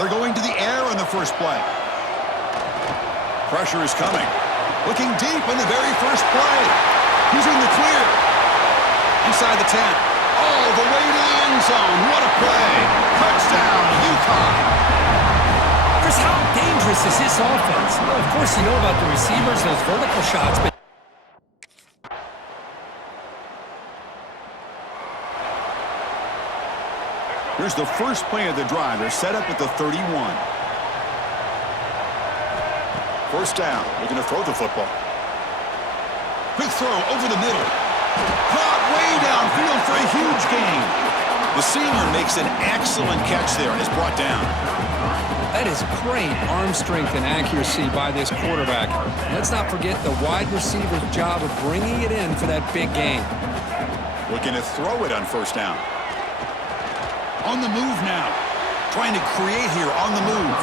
They're going to the air on the first play. Pressure is coming. Looking deep in the very first play. He's in the clear. Inside the 10. All the way to the end zone. What a play. Touchdown, UConn. Chris, how dangerous is this offense? Well, of course, you know about the receivers, those vertical shots, but here's the first play of the drive. They're set up at the 31. First down. Looking to throw the football. Quick throw over the middle. Caught way downfield for a huge gain. The senior makes an excellent catch there and is brought down. that is great arm strength and accuracy by this quarterback. Let's not forget the wide receiver's job of bringing it in for that big game. Looking to throw it on first down. On the move now. Trying to create here on the move.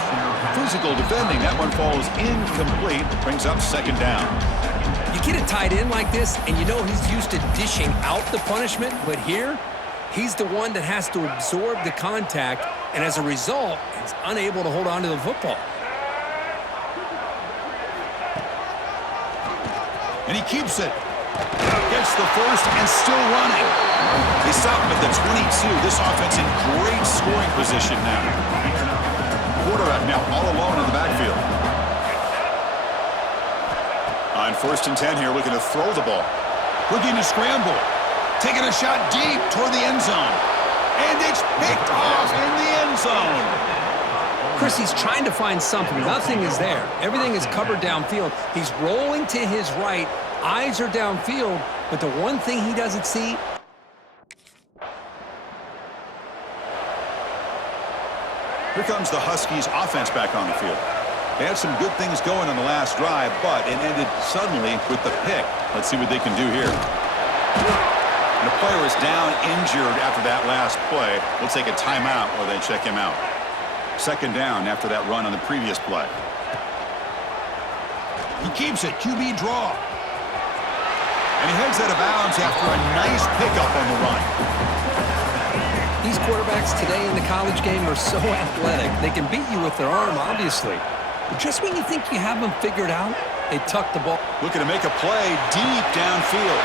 Physical defending. That one falls incomplete. Brings up second down. You get a tight end like this, and you know he's used to dishing out the punishment, but here, he's the one that has to absorb the contact, and as a result, he's unable to hold on to the football. And he keeps it. Gets the first and still running. They stop him at the 22. This offense in great scoring position now. Quarterback now all alone in the backfield. On first and 10 here, looking to throw the ball. Looking to scramble. Taking a shot deep toward the end zone. And it's picked off in the end zone. Chris, he's trying to find something. Nothing is there. Everything is covered downfield. He's rolling to his right. Eyes are downfield, but the one thing he doesn't see... Here comes the Huskies offense back on the field. They had some good things going on the last drive, but it ended suddenly with the pick. Let's see what they can do here. And the player is down injured after that last play. We'll take a timeout or they check him out. Second down after that run on the previous play. He keeps it. QB draw. And he heads out of bounds after a nice pickup on the run. These quarterbacks today in the college game are so athletic. They can beat you with their arm, obviously. But just when you think you have them figured out, they tuck the ball. Looking to make a play deep downfield.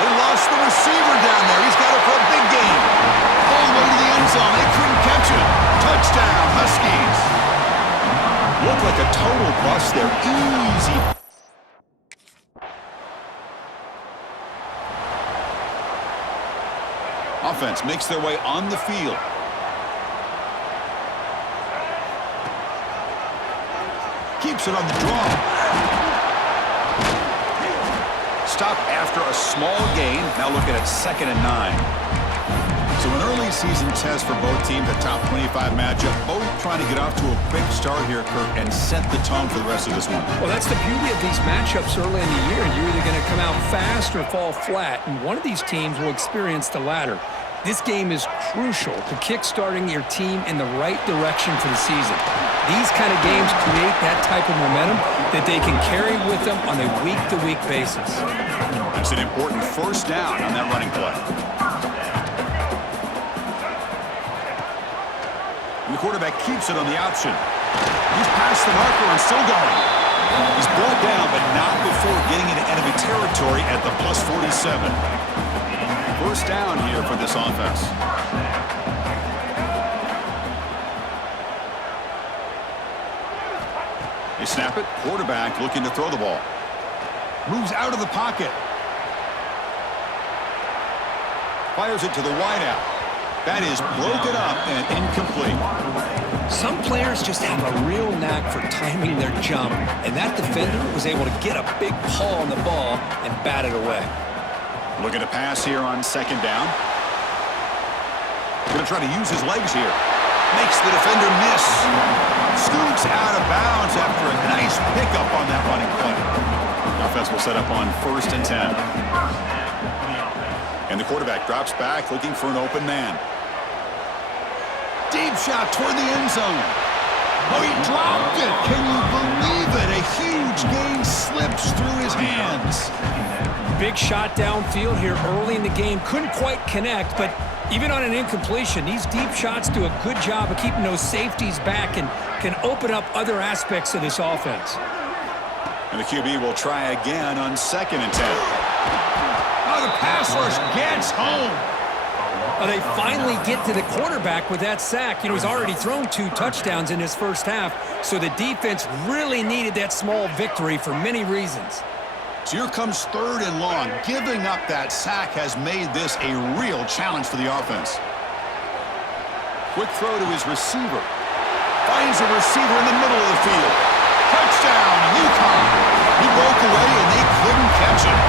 They lost the receiver down there. He's got it for a big game. All the way to the end zone. They couldn't catch it. Touchdown, Huskies. Looked like a total bust there. Easy. Offense makes their way on the field. Keeps it on the draw. Stop after a small gain. Now looking at 2nd and 9. So an early season test for both teams, a top 25 matchup. Both trying to get off to a quick start here, Kirk, and set the tone for the rest of this one. Well, that's the beauty of these matchups early in the year. You're either going to come out fast or fall flat, and one of these teams will experience the latter. This game is crucial to kick-starting your team in the right direction for the season. These kind of games create that type of momentum that they can carry with them on a week-to-week basis. That's an important first down on that running play. And the quarterback keeps it on the option. He's past the marker and still going. He's brought down, but not before getting into enemy territory at the plus 47. First down here for this offense. They snap it. Quarterback looking to throw the ball. Moves out of the pocket. Fires it to the wideout. That is broken up and incomplete. Some players just have a real knack for timing their jump, and that defender was able to get a big paw on the ball and bat it away. Looking to pass here on 2nd down. Going to try to use his legs here. Makes the defender miss. Scoots out of bounds after a nice pickup on that running play. Offense will set up on 1st and 10. And the quarterback drops back looking for an open man. Deep shot toward the end zone. Oh, he dropped it. Can you believe it? A huge gain slips through his hands. Big shot downfield here early in the game. Couldn't quite connect, but Even on an incompletion, these deep shots do a good job of keeping those safeties back and can open up other aspects of this offense. And the QB will try again on 2nd and 10. Oh, the pass rush gets home. They finally get to the quarterback with that sack. He's already thrown 2 touchdowns in his first half, so the defense really needed that small victory for many reasons. So here comes 3rd and long. Giving up that sack has made this a real challenge for the offense. Quick throw to his receiver. Finds a receiver in the middle of the field. Touchdown, UConn. He broke away and they couldn't catch him.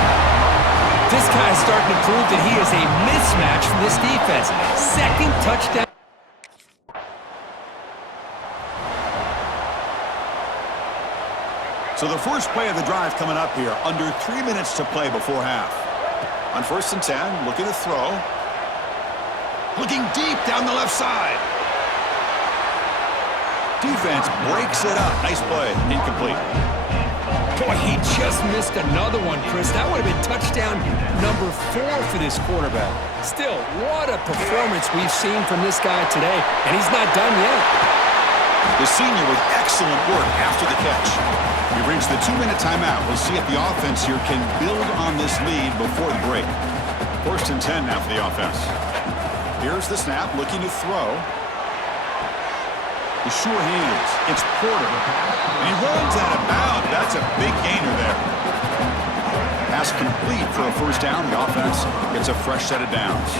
This guy is starting to prove that he is a mismatch for this defense. 2nd touchdown. So the first play of the drive coming up here. Under 3 minutes to play before half. On 1st and 10, looking to throw. Looking deep down the left side. Defense breaks it up. Nice play. Incomplete. Boy, he just missed another one, Chris. That would have been touchdown number 4 for this quarterback. Still, what a performance we've seen from this guy today, and he's not done yet. The senior with excellent work after the catch. We've reached the 2-minute timeout. We'll see if the offense here can build on this lead before the break. 1st and 10 now for the offense. Here's the snap, looking to throw. The sure hands. It's Porter. And he runs out of bounds. That's a big gainer there. Pass complete for a 1st down. The offense gets a fresh set of downs.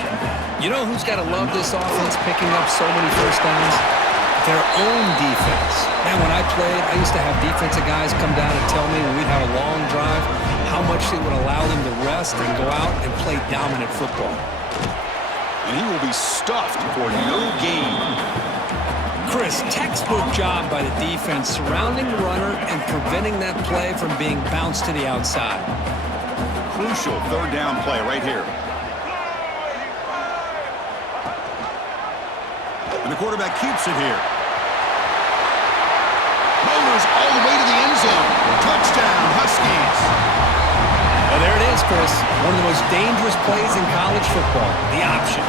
You know who's got to love this offense picking up so many 1st downs? Their own defense. Man, when I played, I used to have defensive guys come down and tell me when we'd have a long drive how much it would allow them to rest and go out and play dominant football. And he will be stuffed for no gain. Chris, textbook job by the defense surrounding the runner and preventing that play from being bounced to the outside. Crucial 3rd down play right here. And the quarterback keeps it here. Motors all the way to the end zone. Touchdown, Huskies. Well, there it is, Chris. One of the most dangerous plays in college football, the option.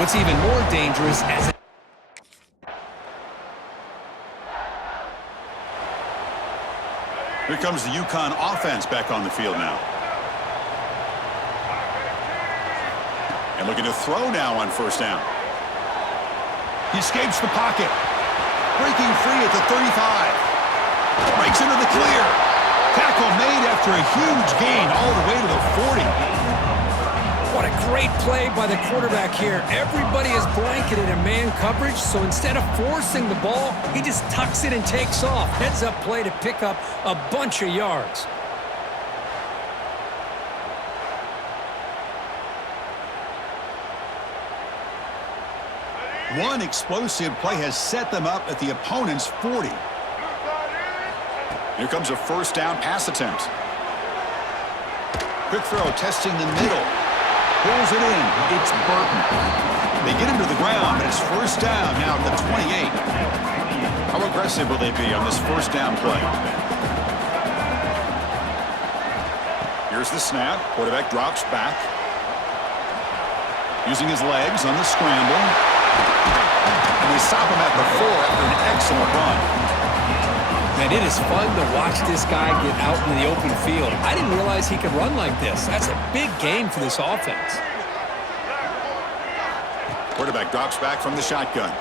What's even more dangerous as Here comes the UConn offense back on the field now. And looking to throw now on 1st down. He escapes the pocket. Breaking free at the 35. Breaks into the clear. Tackle made after a huge gain all the way to the 40. What a great play by the quarterback here. Everybody is blanketed in man coverage, so instead of forcing the ball, he just tucks it and takes off. Heads-up play to pick up a bunch of yards. One explosive play has set them up at the opponent's 40. Here comes a 1st down pass attempt. Quick throw, testing the middle. Pulls it in. It's Burton. They get him to the ground, but it's 1st down now at the 28. How aggressive will they be on this 1st down play? Here's the snap. Quarterback drops back. Using his legs on the scramble. And they stop him at the 4 after an excellent run. Man, it is fun to watch this guy get out in the open field. I didn't realize he could run like this. That's a big game for this offense. Quarterback drops back from the shotgun.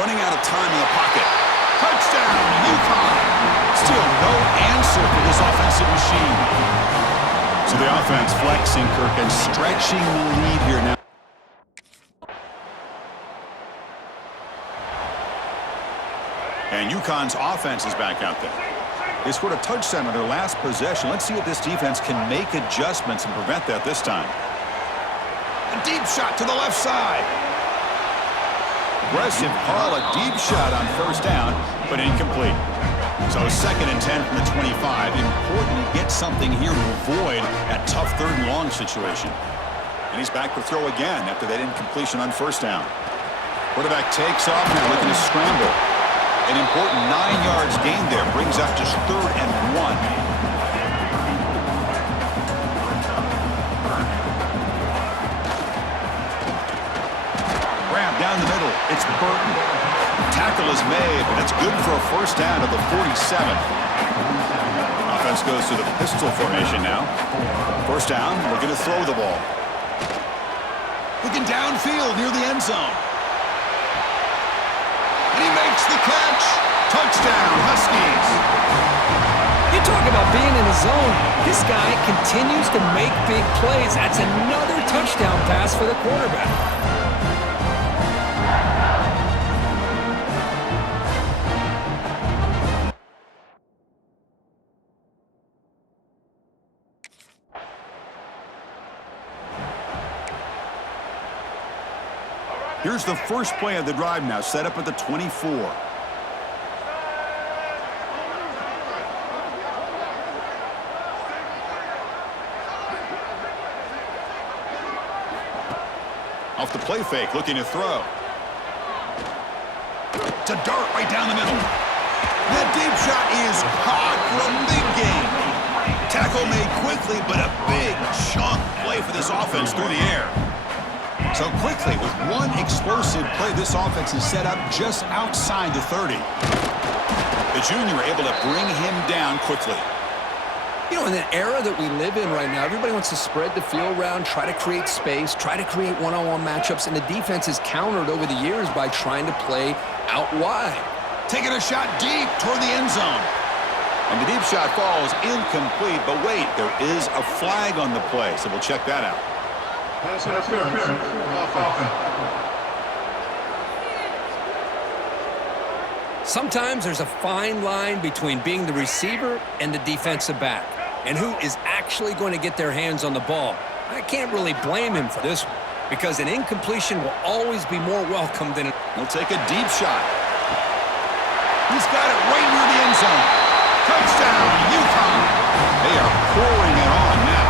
Running out of time in the pocket. Touchdown, UConn. Still no answer for this offensive machine. So the offense flexing, Kirk, and stretching the lead here now. And UConn's offense is back out there. They scored a touchdown on their last possession. Let's see if this defense can make adjustments and prevent that this time. A deep shot to the left side. Aggressive call, a deep shot on 1st down, but incomplete. So 2nd and 10 from the 25. Important to get something here to avoid that tough 3rd and long situation. And he's back to throw again after that incompletion on 1st down. Quarterback takes off now, looking to scramble. An important 9 yards gain there brings up just 3rd and 1. tackle is made, but it's good for a first down at the 47. Offense goes to the pistol formation now. First down, looking to throw the ball. Looking downfield near the end zone. And he makes the catch. Touchdown, Huskies. You talk about being in the zone. This guy continues to make big plays. That's another touchdown pass for the quarterback. Here's the first play of the drive now, set up at the 24. Off the play fake, looking to throw. To dart right down the middle. That deep shot is caught for a big gain. Tackle made quickly, but a big chunk play for this offense through the air. So quickly, with one explosive play, this offense is set up just outside the 30. The junior able to bring him down quickly. You know, in the era that we live in right now, everybody wants to spread the field around, try to create space, try to create one-on-one matchups, and the defense is countered over the years by trying to play out wide. Taking a shot deep toward the end zone. And the deep shot falls incomplete, but wait, there is a flag on the play, so we'll check that out. Sometimes there's a fine line between being the receiver and the defensive back, and who is actually going to get their hands on the ball. I can't really blame him for this one, because an incompletion will always be more welcome than He'll take a deep shot. He's got it right near the end zone. Touchdown, UConn. They are pouring it on now.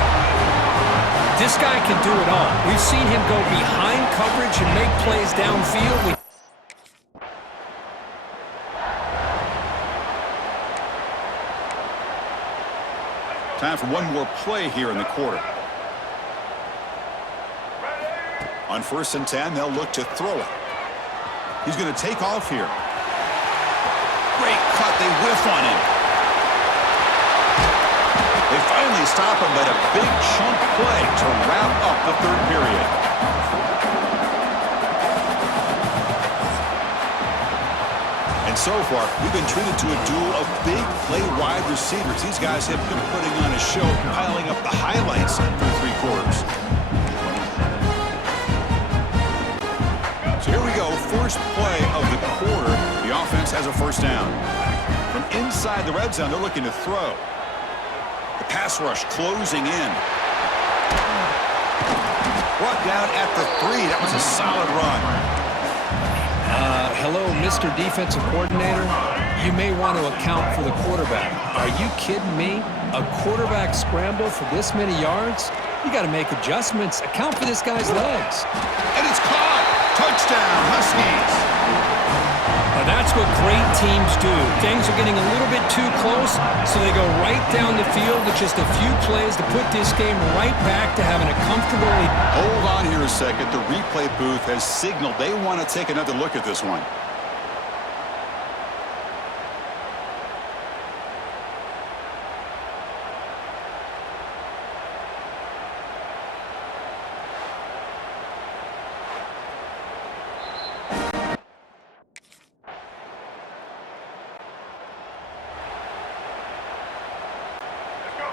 This guy can do it all. We've seen him go behind coverage and make plays downfield. Time for one more play here in the quarter. On 1st and 10, they'll look to throw it. He's going to take off here. Great cut. They whiff on him. They finally stop him, but a big chunk play to wrap up the third period. And so far, we've been treated to a duel of big play wide receivers. These guys have been putting on a show, piling up the highlights through three quarters. So here we go, first play of the quarter. The offense has a first down. From inside the red zone, they're looking to throw. The pass rush closing in. Brought down at the 3. That was a solid run. Hello, Mr. Defensive Coordinator. You may want to account for the quarterback. Are you kidding me? A quarterback scramble for this many yards? You got to make adjustments. Account for this guy's legs. And it's caught. Touchdown, Huskies. Now that's what great teams do. Things are getting a little bit too close, so they go right down the field with just a few plays to put this game right back to having a comfortable lead. Hold on here a second. The replay booth has signaled they want to take another look at this one.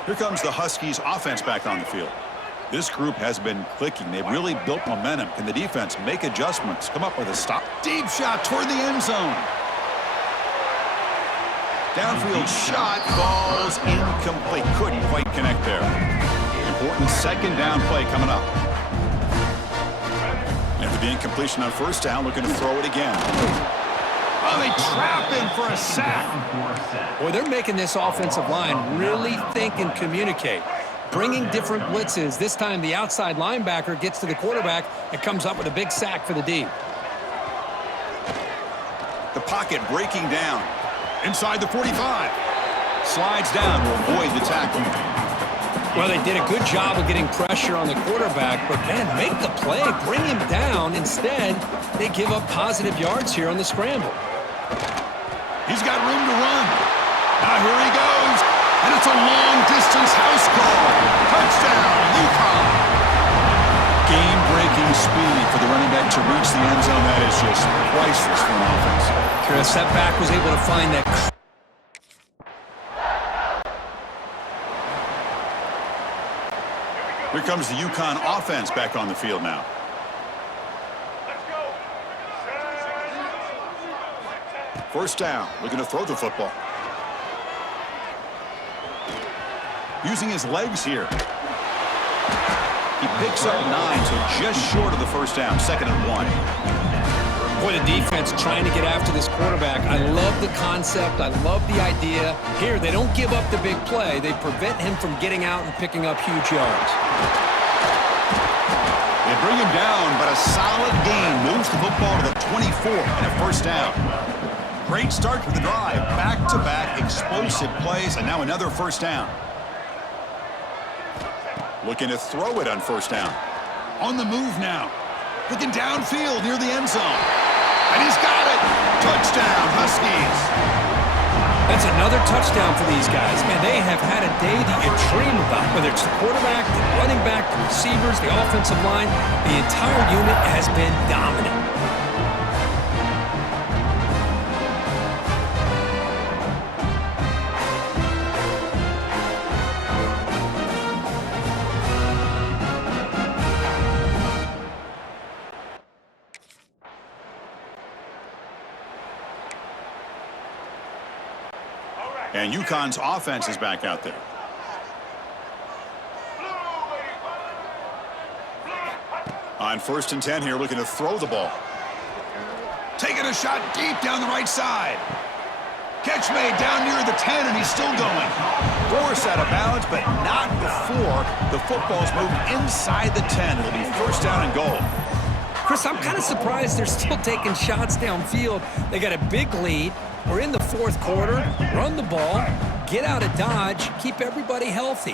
Here comes the Huskies offense back on the field. This group has been clicking. They've really built momentum. Can the defense make adjustments? Come up with a stop. Deep shot toward the end zone. Downfield shot falls incomplete. Couldn't quite connect there. Important second down play coming up. After the incompletion on first down, looking to throw it again. Oh, they trap him for a sack. Boy, they're making this offensive line really think and communicate. Bringing different blitzes. This time the outside linebacker gets to the quarterback and comes up with a big sack for the D. The pocket breaking down. Inside the 45. Slides down to avoid the tackle. Well, they did a good job of getting pressure on the quarterback, but man, make the play, bring him down. Instead, they give up positive yards here on the scramble. He's got room to run. Now here he goes. And it's a long-distance house call. Touchdown, UConn. Game-breaking speed for the running back to reach the end zone. That is just priceless for an offense. Chris, that back was able to find that. Here comes the UConn offense back on the field now. First down, looking to throw the football. Using his legs here. He picks up 9, so just short of the first down, 2nd and 1. Boy, the defense trying to get after this quarterback. I love the concept. I love the idea. Here, they don't give up the big play. They prevent him from getting out and picking up huge yards. They bring him down, but a solid gain moves the football to the 24 and a first down. Great start to the drive. Back-to-back explosive plays, and now another first down. Looking to throw it on first down. On the move now. Looking downfield near the end zone. And he's got it. Touchdown, Huskies. That's another touchdown for these guys. Man, they have had a day that you dream about. Whether it's the quarterback, the running back, the receivers, the offensive line, the entire unit has been dominant. And UConn's offense is back out there. On 1st and 10 here, looking to throw the ball. Taking a shot deep down the right side. Catch made down near the 10, and he's still going. Forced out of balance, but not before the football's moved inside the 10. It'll be first down and goal. Chris, I'm kind of surprised they're still taking shots downfield. They got a big lead. We're in the 4th quarter. Run the ball, get out of Dodge, keep everybody healthy.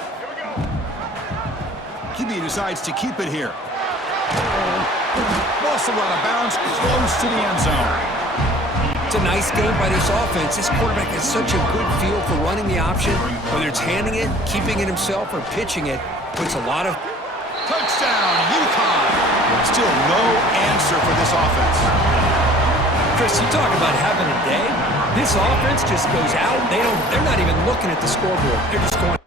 QB decides to keep it here. Also out of bounds, close to the end zone. It's a nice game by this offense. This quarterback has such a good feel for running the option. Whether it's handing it, keeping it himself, or pitching it, puts a lot of... Touchdown, UConn. Still no answer for this offense. Chris, you talk about having a day. This offense just goes out. They're not even looking at the scoreboard. They're just going.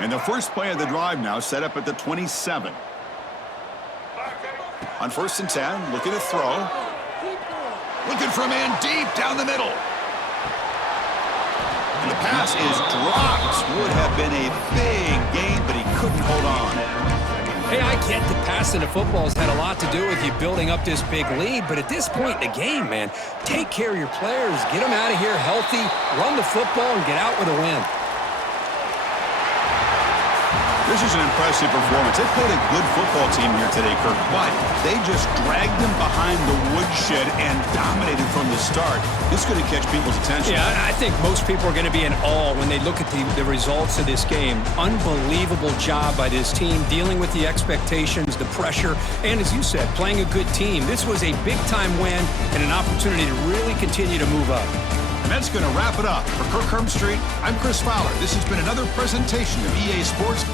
And the first play of the drive now set up at the 27. On 1st and 10, looking to throw. Looking for a man deep down the middle. And the pass is dropped. Would have been a big gain, but he couldn't hold on. Hey, I get that passing the football has had a lot to do with you building up this big lead, but at this point in the game, man, take care of your players, get them out of here healthy, run the football, and get out with a win. This is an impressive performance. They played a good football team here today, Kirk, but they just dragged them behind the woodshed and dominated from the start. This is going to catch people's attention. Yeah, I think most people are going to be in awe when they look at the results of this game. Unbelievable job by this team, dealing with the expectations, the pressure, and as you said, playing a good team. This was a big-time win and an opportunity to really continue to move up. And that's going to wrap it up. For Kirk Herbstreit, I'm Chris Fowler. This has been another presentation of EA Sports.